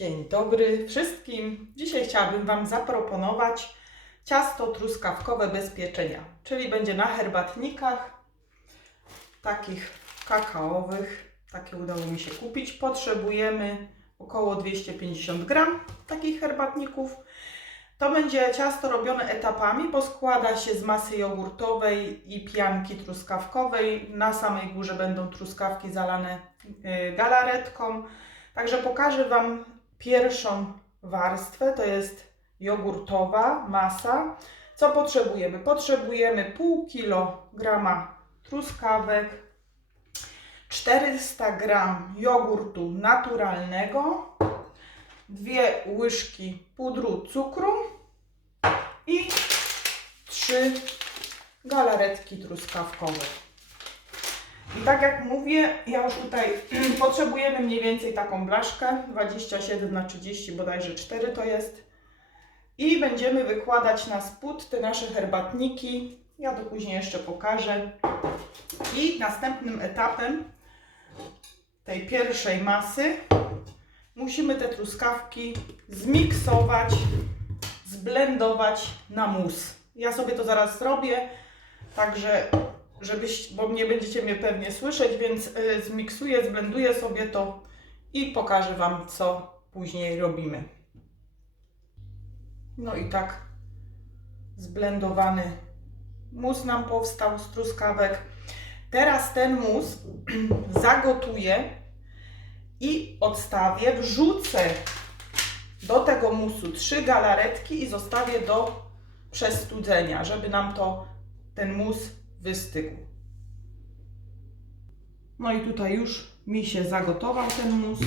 Dzień dobry wszystkim. Dzisiaj chciałabym Wam zaproponować ciasto truskawkowe bez pieczenia, czyli będzie na herbatnikach takich kakaowych. Takie udało mi się kupić. Potrzebujemy około 250 gram takich herbatników. To będzie ciasto robione etapami, bo składa się z masy jogurtowej i pianki truskawkowej. Na samej górze będą truskawki zalane y, galaretką. Także pokażę Wam pierwszą warstwę, to jest jogurtowa masa. Co potrzebujemy? Potrzebujemy pół kilograma truskawek, 400 gram jogurtu naturalnego, dwie łyżki pudru cukru i trzy galaretki truskawkowe. I tak jak mówię, ja już tutaj potrzebujemy mniej więcej taką blaszkę, 27 na 30 bodajże 4 to jest. I będziemy wykładać na spód te nasze herbatniki. Ja to później jeszcze pokażę. I następnym etapem tej pierwszej masy musimy te truskawki zmiksować, zblendować na mus. Ja sobie to zaraz zrobię, także żebyś, bo nie będziecie mnie pewnie słyszeć, więc y, zmiksuję, zblenduję sobie to i pokażę Wam, co później robimy. No i tak zblendowany mus nam powstał z truskawek. Teraz ten mus zagotuję i odstawię, wrzucę do tego musu trzy galaretki i zostawię do przestudzenia, żeby nam to ten mus wystygł. No i tutaj już mi się zagotował ten mus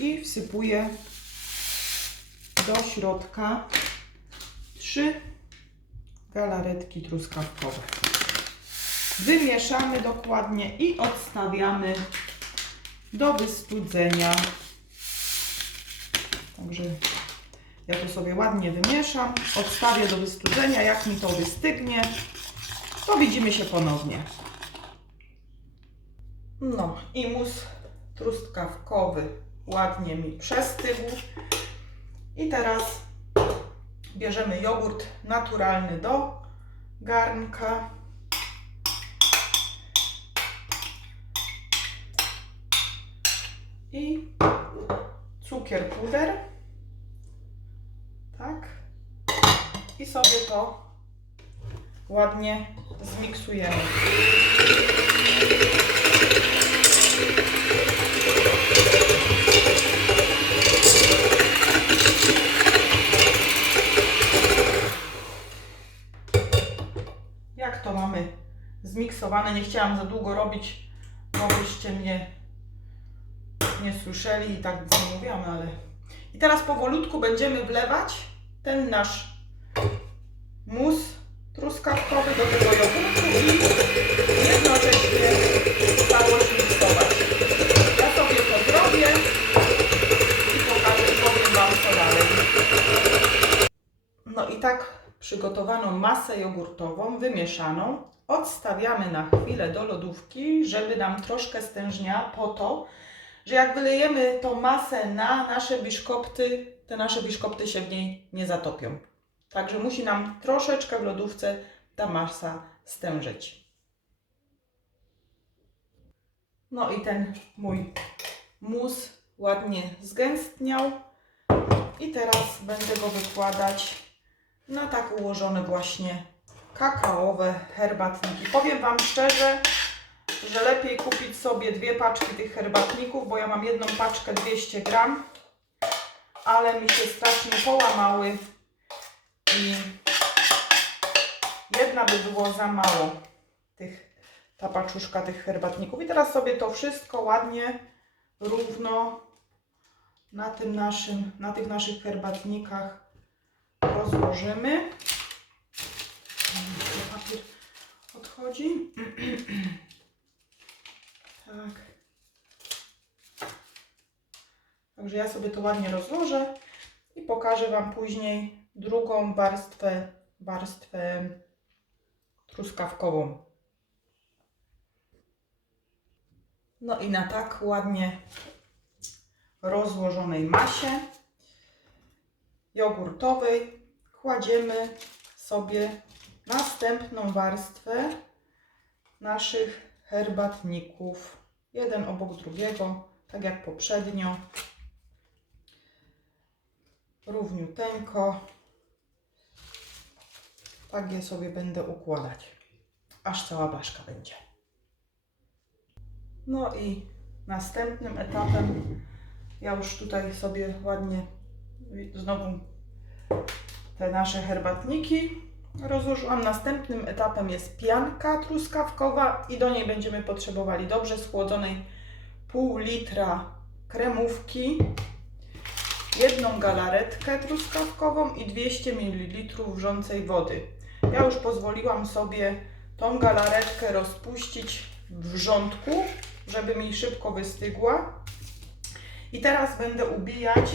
i wsypuję do środka trzy galaretki truskawkowe. Wymieszamy dokładnie i odstawiamy do wystudzenia. Także ja to sobie ładnie wymieszam, odstawię do wystudzenia. Jak mi to wystygnie, to widzimy się ponownie. No i mus truskawkowy ładnie mi przestygł. I teraz bierzemy jogurt naturalny do garnka. I cukier puder. Tak. I sobie to ładnie zmiksujemy. Jak to mamy zmiksowane? Nie chciałam za długo robić, bo byście mnie nie słyszeli i tak mówiłam, ale... I teraz powolutku będziemy wlewać ten nasz mus truskawkowy do tego jogurtu i jednocześnie całość miksować. Ja sobie to zrobię i pokażę, powiem Wam co dalej. No i tak przygotowaną masę jogurtową, wymieszaną, odstawiamy na chwilę do lodówki, żeby nam troszkę stężniała po to, że jak wylejemy tą masę na nasze biszkopty, te nasze biszkopty się w niej nie zatopią. Także musi nam troszeczkę w lodówce ta masa stężyć. No i ten mój mus ładnie zgęstniał. I teraz będę go wykładać na tak ułożone właśnie kakaowe herbatniki. Powiem Wam szczerze, że lepiej kupić sobie dwie paczki tych herbatników, bo ja mam jedną paczkę 200 gram, ale mi się strasznie połamały i jedna by było za mało tych, ta paczuszka tych herbatników. I teraz sobie to wszystko ładnie, równo na tym naszym, na tych naszych herbatnikach rozłożymy. Papier odchodzi. Tak. Także ja sobie to ładnie rozłożę i pokażę Wam później drugą warstwę, warstwę truskawkową. No i na tak ładnie rozłożonej masie jogurtowej kładziemy sobie następną warstwę naszych herbatników. Jeden obok drugiego, tak jak poprzednio. Równiuteńko. Tak je sobie będę układać, aż cała blaszka będzie. No i następnym etapem, ja już tutaj sobie ładnie znowu te nasze herbatniki rozłożyłam. Następnym etapem jest pianka truskawkowa i do niej będziemy potrzebowali dobrze schłodzonej pół litra kremówki, jedną galaretkę truskawkową i 200 ml wrzącej wody. Ja już pozwoliłam sobie tą galaretkę rozpuścić w wrzątku, żeby mi szybko wystygła. I teraz będę ubijać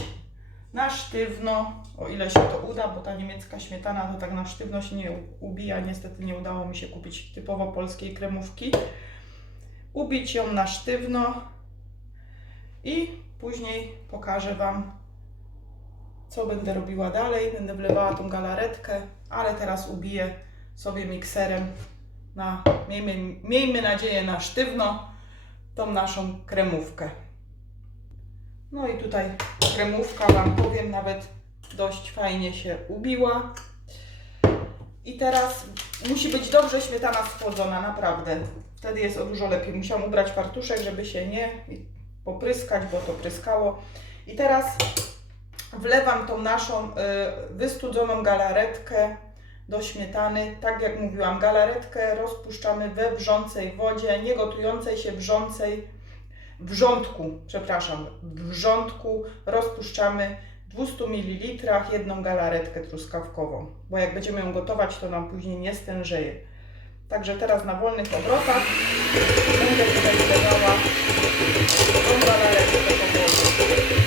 na sztywno, o ile się to uda, bo ta niemiecka śmietana to tak na sztywno się nie ubija. Niestety nie udało mi się kupić typowo polskiej kremówki. Ubić ją na sztywno i później pokażę Wam, co będę robiła dalej. Będę wlewała tą galaretkę, ale teraz ubiję sobie mikserem na, miejmy, miejmy nadzieję, na sztywno tą naszą kremówkę. No i tutaj kremówka, Wam powiem, nawet dość fajnie się ubiła. I teraz musi być dobrze śmietana schłodzona, naprawdę. Wtedy jest o dużo lepiej. Musiałam ubrać fartuszek, żeby się nie popryskać, bo to pryskało. I teraz wlewam tą naszą y, wystudzoną galaretkę do śmietany. Tak jak mówiłam, galaretkę rozpuszczamy we wrzącej wodzie, nie gotującej się wrzącej wrzątku, przepraszam, wrzątku rozpuszczamy w 200 ml jedną galaretkę truskawkową, bo jak będziemy ją gotować, to nam później nie stężeje. Także teraz na wolnych obrotach będę tutaj wlewała tą galaretkę powoli.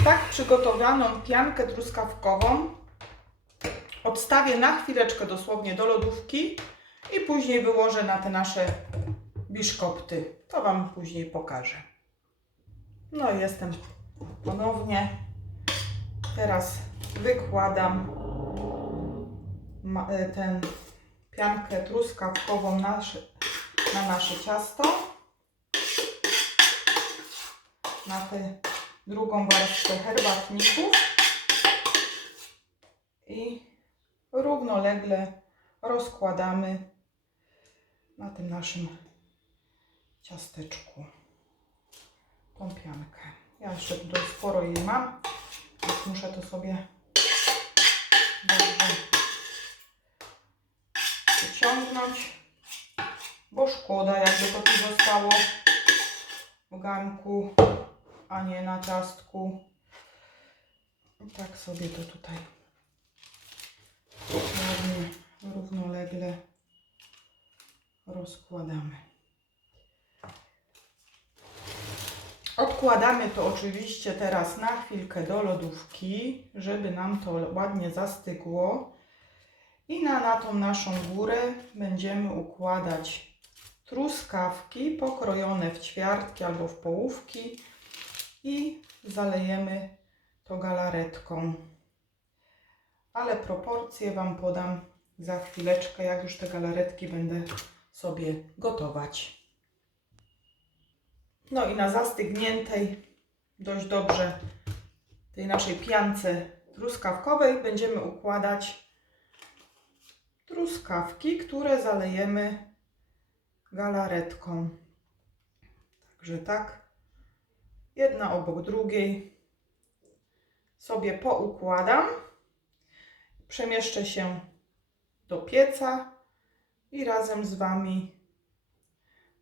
I tak przygotowaną piankę truskawkową odstawię na chwileczkę dosłownie do lodówki i później wyłożę na te nasze biszkopty. To Wam później pokażę. No i jestem ponownie. Teraz wykładam e, tę piankę truskawkową nasze, na nasze ciasto. Na tę drugą warstwę herbatników i równolegle rozkładamy na tym naszym ciasteczku tą piankę. Ja jeszcze tutaj sporo jej mam, więc muszę to sobie dobrze wyciągnąć, bo szkoda jakby to tu zostało w garnku a nie na ciastku. I tak sobie to tutaj ładnie, równolegle rozkładamy. Odkładamy to oczywiście teraz na chwilkę do lodówki, żeby nam to ładnie zastygło. I na, na tą naszą górę będziemy układać truskawki pokrojone w ćwiartki albo w połówki i zalejemy to galaretką. Ale proporcje Wam podam za chwileczkę, jak już te galaretki będę sobie gotować. No i na zastygniętej dość dobrze tej naszej piance truskawkowej będziemy układać truskawki, które zalejemy galaretką. Także tak jedna obok drugiej sobie poukładam. Przemieszczę się do pieca i razem z Wami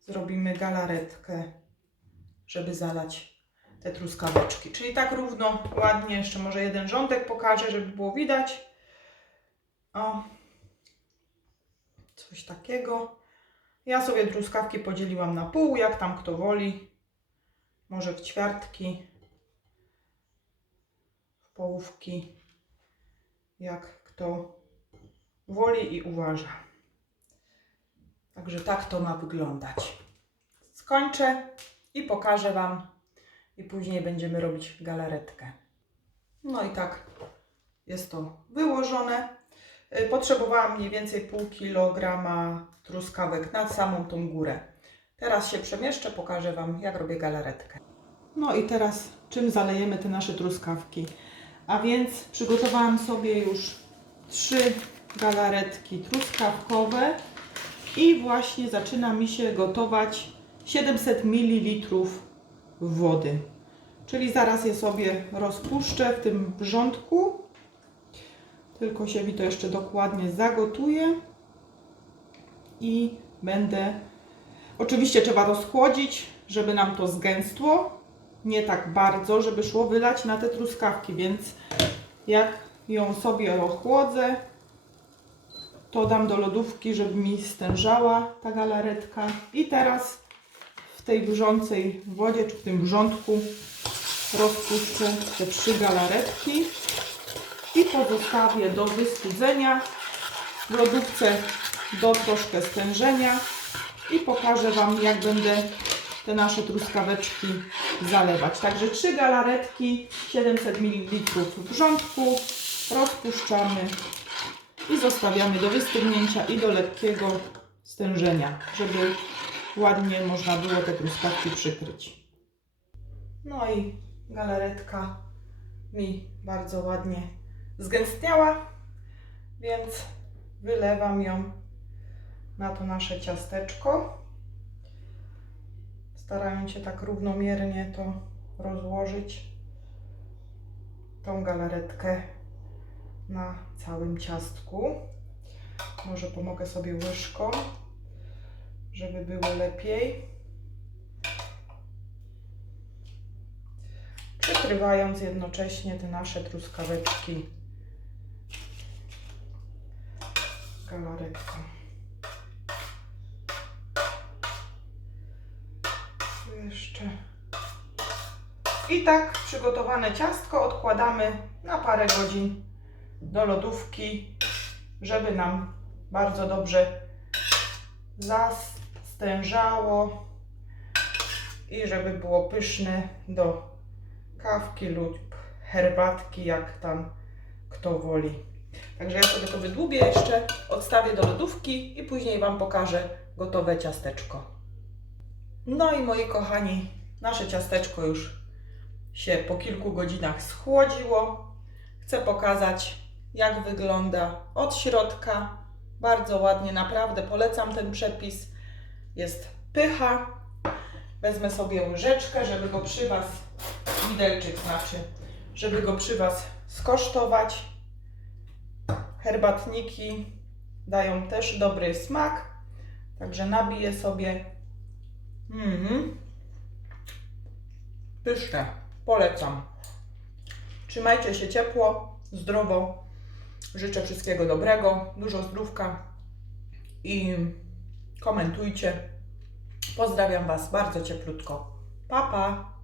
zrobimy galaretkę, żeby zalać te truskaweczki. Czyli tak równo, ładnie, jeszcze może jeden rządek pokażę, żeby było widać. O, coś takiego. Ja sobie truskawki podzieliłam na pół, jak tam kto woli. Może w ćwiartki, w połówki, jak kto woli i uważa. Także tak to ma wyglądać. Skończę i pokażę Wam i później będziemy robić galaretkę. No i tak jest to wyłożone. Y, Potrzebowałam mniej więcej pół kilograma truskawek na samą tą górę. Teraz się przemieszczę, pokażę Wam jak robię galaretkę. No i teraz czym zalejemy te nasze truskawki? A więc przygotowałam sobie już trzy galaretki truskawkowe i właśnie zaczyna mi się gotować 700 ml wody. Czyli zaraz je sobie rozpuszczę w tym wrzątku. Tylko się mi to jeszcze dokładnie zagotuje i będę. Oczywiście trzeba to schłodzić, żeby nam to zgęstło. Nie tak bardzo, żeby szło wylać na te truskawki, więc jak ją sobie ochłodzę, to dam do lodówki, żeby mi stężała ta galaretka. I teraz w tej wrzącej wodzie, czy w tym wrzątku rozpuszczę te trzy galaretki i pozostawię do wystudzenia w lodówce do troszkę stężenia i pokażę Wam jak będę te nasze truskaweczki zalewać. Także trzy galaretki, 700 ml wrzątku rozpuszczamy i zostawiamy do wystygnięcia i do lekkiego stężenia, żeby ładnie można było te truskawki przykryć. No i galaretka mi bardzo ładnie zgęstniała, więc wylewam ją na to nasze ciasteczko. Starając się tak równomiernie to rozłożyć, tą galaretkę na całym ciastku. Może pomogę sobie łyżką, żeby było lepiej. Przykrywając jednocześnie te nasze truskaweczki galaretką. Jeszcze. I tak przygotowane ciastko odkładamy na parę godzin do lodówki, żeby nam bardzo dobrze zastężało i żeby było pyszne do kawki lub herbatki, jak tam kto woli. Także ja sobie to wydłubię jeszcze, odstawię do lodówki i później Wam pokażę gotowe ciasteczko. No i moi kochani, nasze ciasteczko już się po kilku godzinach schłodziło. Chcę pokazać, jak wygląda od środka. Bardzo ładnie, naprawdę polecam ten przepis. Jest pycha. Wezmę sobie łyżeczkę, żeby go przy Was, widelczyk znaczy, żeby go przy Was skosztować. Herbatniki dają też dobry smak, także nabiję sobie. Mhm. Pyszne, polecam. Trzymajcie się ciepło, zdrowo. Życzę wszystkiego dobrego, dużo zdrówka i komentujcie. Pozdrawiam Was bardzo cieplutko. Pa, pa!